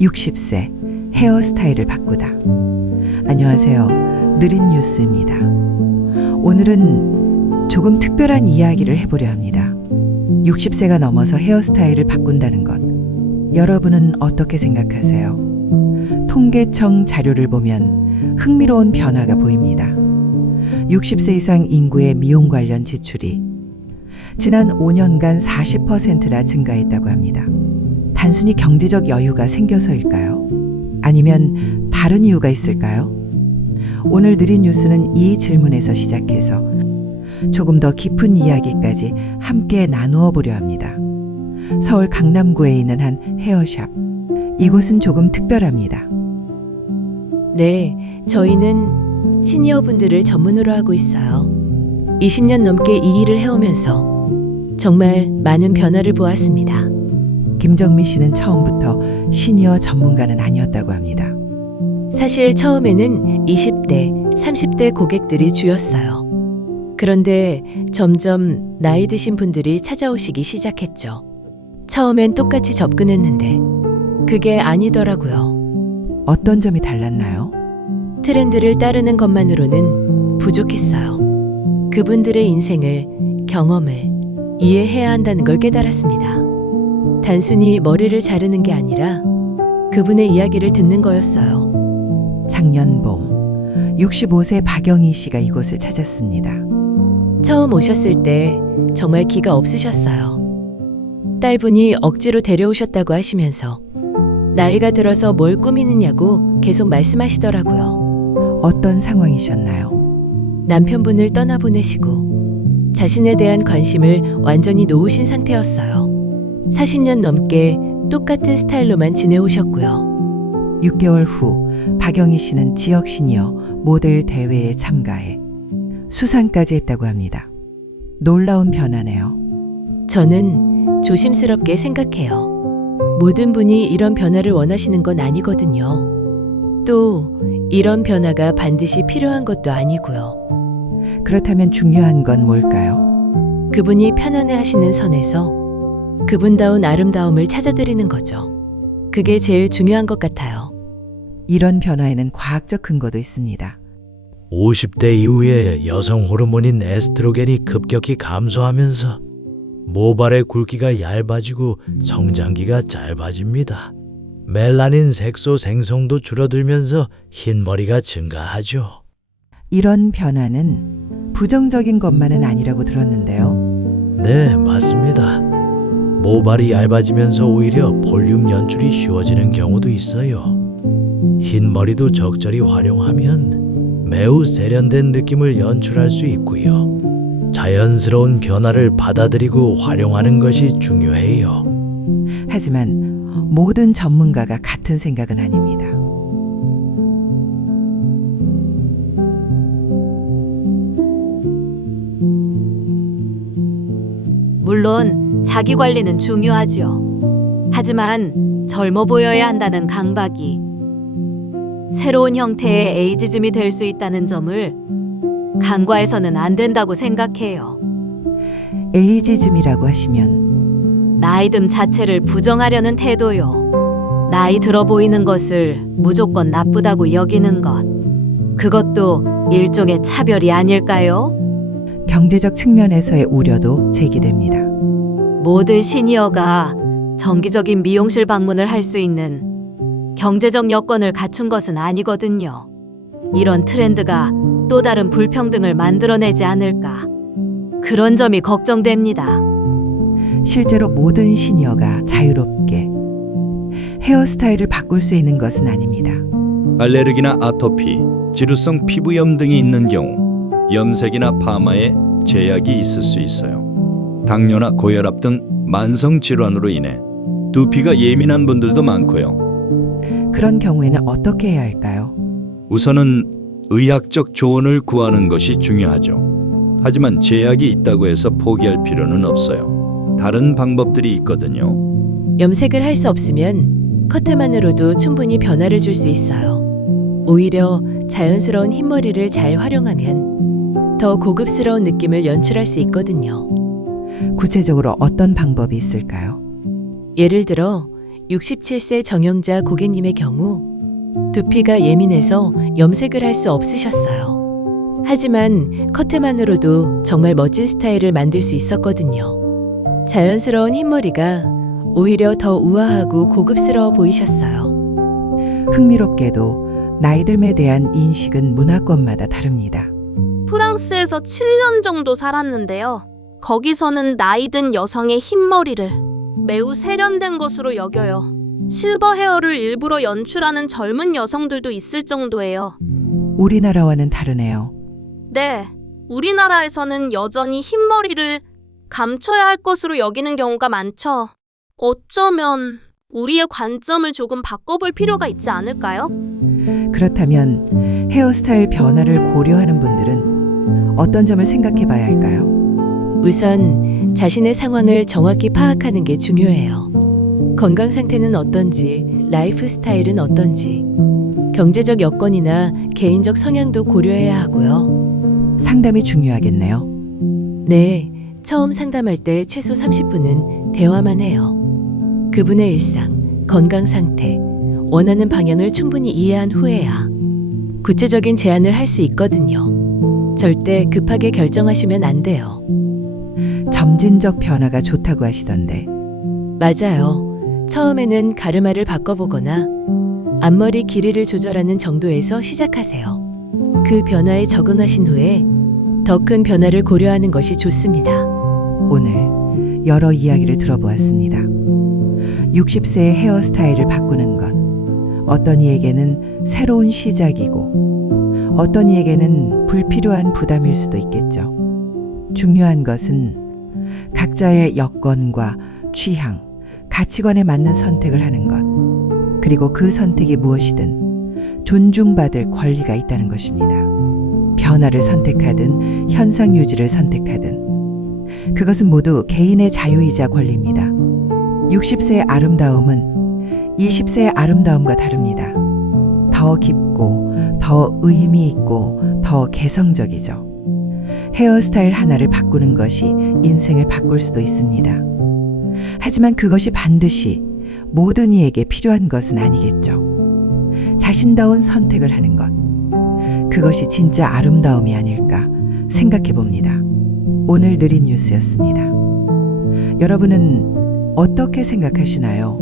60세 헤어스타일을 바꾸다. 안녕하세요. 느린 뉴스입니다. 오늘은 조금 특별한 이야기를 해보려 합니다. 60세가 넘어서 헤어스타일을 바꾼다는 것. 여러분은 어떻게 생각하세요? 통계청 자료를 보면 흥미로운 변화가 보입니다. 60세 이상 인구의 미용 관련 지출이 지난 5년간 40%나 증가했다고 합니다. 단순히 경제적 여유가 생겨서일까요? 아니면 다른 이유가 있을까요? 오늘 느린 뉴스는 이 질문에서 시작해서 조금 더 깊은 이야기까지 함께 나누어 보려 합니다. 서울 강남구에 있는 한 헤어샵. 이곳은 조금 특별합니다. 네, 저희는 시니어분들을 전문으로 하고 있어요. 20년 넘게 이 일을 해오면서 정말 많은 변화를 보았습니다. 김정민 씨는 처음부터 시니어 전문가는 아니었다고 합니다. 사실 처음에는 20대, 30대 고객들이 주였어요. 그런데 점점 나이 드신 분들이 찾아오시기 시작했죠. 처음엔 똑같이 접근했는데 그게 아니더라고요. 어떤 점이 달랐나요? 트렌드를 따르는 것만으로는 부족했어요. 그분들의 인생을, 경험을 이해해야 한다는 걸 깨달았습니다. 단순히 머리를 자르는 게 아니라 그분의 이야기를 듣는 거였어요. 작년 봄 65세 박영희 씨가 이곳을 찾았습니다. 처음 오셨을 때 정말 기가 없으셨어요. 딸분이 억지로 데려오셨다고 하시면서 나이가 들어서 뭘 꾸미느냐고 계속 말씀하시더라고요. 어떤 상황이셨나요? 남편분을 떠나보내시고 자신에 대한 관심을 완전히 놓으신 상태였어요. 40년 넘게 똑같은 스타일로만 지내오셨고요. 6개월 후 박영희 씨는 지역 시니어 모델 대회에 참가해 수상까지 했다고 합니다. 놀라운 변화네요. 저는 조심스럽게 생각해요. 모든 분이 이런 변화를 원하시는 건 아니거든요. 또 이런 변화가 반드시 필요한 것도 아니고요. 그렇다면 중요한 건 뭘까요? 그분이 편안해하시는 선에서 그분다운 아름다움을 찾아드리는 거죠. 그게 제일 중요한 것 같아요. 이런 변화에는 과학적 근거도 있습니다. 50대 이후에 여성 호르몬인 에스트로겐이 급격히 감소하면서 모발의 굵기가 얇아지고 성장기가 짧아집니다. 멜라닌 색소 생성도 줄어들면서 흰머리가 증가하죠. 이런 변화는 부정적인 것만은 아니라고 들었는데요. 네, 맞습니다. 모발이 얇아지면서 오히려 볼륨 연출이 쉬워지는 경우도 있어요. 흰머리도 적절히 활용하면 매우 세련된 느낌을 연출할 수 있고요. 자연스러운 변화를 받아들이고 활용하는 것이 중요해요. 하지만 모든 전문가가 같은 생각은 아닙니다. 물론 자기 관리는 중요하죠. 하지만 젊어 보여야 한다는 강박이 새로운 형태의 에이지즘이 될 수 있다는 점을 간과해서는 안 된다고 생각해요. 에이지즘이라고 하시면 나이듦 자체를 부정하려는 태도요. 나이 들어 보이는 것을 무조건 나쁘다고 여기는 것. 그것도 일종의 차별이 아닐까요? 경제적 측면에서의 우려도 제기됩니다. 모든 시니어가 정기적인 미용실 방문을 할 수 있는 경제적 여건을 갖춘 것은 아니거든요. 이런 트렌드가 또 다른 불평등을 만들어내지 않을까. 그런 점이 걱정됩니다. 실제로 모든 시니어가 자유롭게 헤어스타일을 바꿀 수 있는 것은 아닙니다. 알레르기나 아토피, 지루성 피부염 등이 있는 경우 염색이나 파마에 제약이 있을 수 있어요. 당뇨나 고혈압 등 만성 질환으로 인해 두피가 예민한 분들도 많고요. 그런 경우에는 어떻게 해야 할까요? 우선은 의학적 조언을 구하는 것이 중요하죠. 하지만 제약이 있다고 해서 포기할 필요는 없어요. 다른 방법들이 있거든요. 염색을 할 수 없으면 커트만으로도 충분히 변화를 줄 수 있어요. 오히려 자연스러운 흰머리를 잘 활용하면 더 고급스러운 느낌을 연출할 수 있거든요. 구체적으로 어떤 방법이 있을까요? 예를 들어 67세 정영자 고객님의 경우 두피가 예민해서 염색을 할 수 없으셨어요. 하지만 커트만으로도 정말 멋진 스타일을 만들 수 있었거든요. 자연스러운 흰머리가 오히려 더 우아하고 고급스러워 보이셨어요. 흥미롭게도 나이듦에 대한 인식은 문화권마다 다릅니다. 프랑스에서 7년 정도 살았는데요. 거기서는 나이든 여성의 흰머리를 매우 세련된 것으로 여겨요. 실버 헤어를 일부러 연출하는 젊은 여성들도 있을 정도예요. 우리나라와는 다르네요. 네, 우리나라에서는 여전히 흰머리를 감춰야 할 것으로 여기는 경우가 많죠. 어쩌면 우리의 관점을 조금 바꿔볼 필요가 있지 않을까요? 그렇다면 헤어스타일 변화를 고려하는 분들은 어떤 점을 생각해 봐야 할까요? 우선 자신의 상황을 정확히 파악하는 게 중요해요. 건강 상태는 어떤지, 라이프 스타일은 어떤지, 경제적 여건이나 개인적 성향도 고려해야 하고요. 상담이 중요하겠네요. 네, 처음 상담할 때 최소 30분은 대화만 해요. 그분의 일상, 건강 상태, 원하는 방향을 충분히 이해한 후에야 구체적인 제안을 할 수 있거든요. 절대 급하게 결정하시면 안 돼요. 점진적 변화가 좋다고 하시던데 맞아요. 처음에는 가르마를 바꿔보거나 앞머리 길이를 조절하는 정도에서 시작하세요. 그 변화에 적응하신 후에 더 큰 변화를 고려하는 것이 좋습니다. 오늘 여러 이야기를 들어보았습니다. 60세의 헤어스타일을 바꾸는 것, 어떤 이에게는 새로운 시작이고 어떤 이에게는 불필요한 부담일 수도 있겠죠. 중요한 것은 각자의 여건과 취향, 가치관에 맞는 선택을 하는 것, 그리고 그 선택이 무엇이든 존중받을 권리가 있다는 것입니다. 변화를 선택하든 현상 유지를 선택하든 그것은 모두 개인의 자유이자 권리입니다. 60세의 아름다움은 20세의 아름다움과 다릅니다. 더 깊고 더 의미 있고 더 개성적이죠. 헤어스타일 하나를 바꾸는 것이 인생을 바꿀 수도 있습니다. 하지만 그것이 반드시 모든 이에게 필요한 것은 아니겠죠. 자신다운 선택을 하는 것, 그것이 진짜 아름다움이 아닐까 생각해 봅니다. 오늘 느린 뉴스였습니다. 여러분은 어떻게 생각하시나요?